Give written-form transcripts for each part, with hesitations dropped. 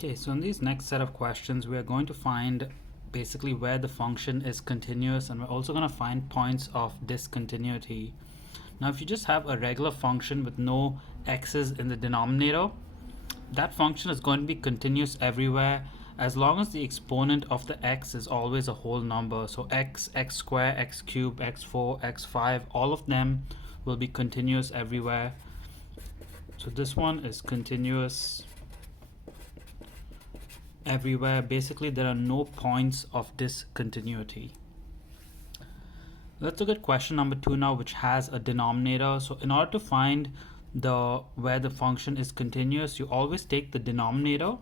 Okay, so in these next set of questions, we are going to find basically where the function is continuous, and we're also going to find points of discontinuity. Now, if you just have a regular function with no x's in the denominator, that function is going to be continuous everywhere as long as the exponent of the x is always a whole number. So x, x squared, x cubed, x4, x5, all of them will be continuous everywhere. So this one is continuous everywhere. Basically, there are no points of discontinuity. Let's look at question number 2 now, which has a denominator. So in order to find where the function is continuous, you always take the denominator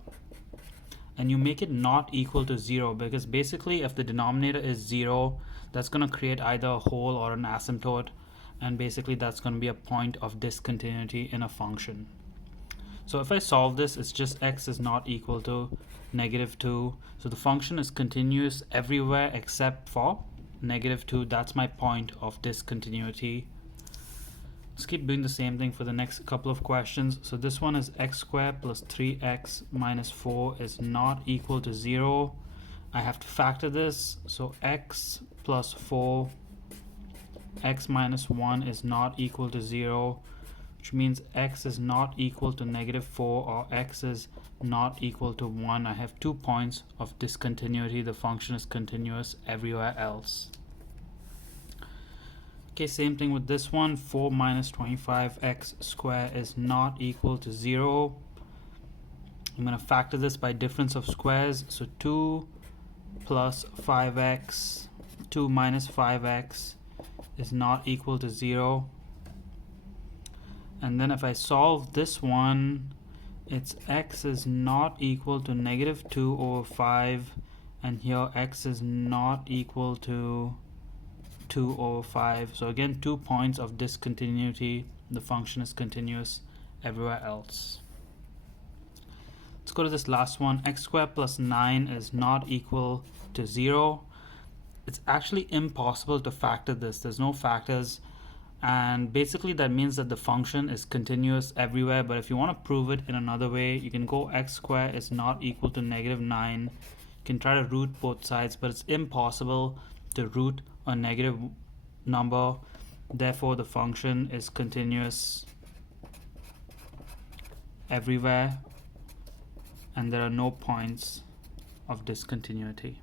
and you make it not equal to 0, because basically if the denominator is 0, that's going to create either a whole or an asymptote, and basically that's going to be a point of discontinuity in a function. So if I solve this, it's just x is not equal to -2. So the function is continuous everywhere except for -2. That's my point of discontinuity. Let's keep doing the same thing for the next couple of questions. So this one is x squared plus 3x minus 4 is not equal to 0. I have to factor this. So x plus 4, x minus 1 is not equal to 0. Which means x is not equal to -4 or x is not equal to 1. I have 2 points of discontinuity. The function is continuous everywhere else. Okay, same thing with this one. 4 minus 25x squared is not equal to 0. I'm going to factor this by difference of squares. So 2 plus 5x, 2 minus 5x is not equal to 0. And then if I solve this one, it's x is not equal to -2 over 5, and here x is not equal to 2 over 5. So again, 2 points of discontinuity. The function is continuous everywhere else. Let's go to this last one. X squared plus 9 is not equal to 0. It's actually impossible to factor this. There's no factors. And basically that means that the function is continuous everywhere. But if you want to prove it in another way, you can go x squared is not equal to -9. You can try to root both sides, but it's impossible to root a negative number. Therefore, the function is continuous everywhere, and there are no points of discontinuity.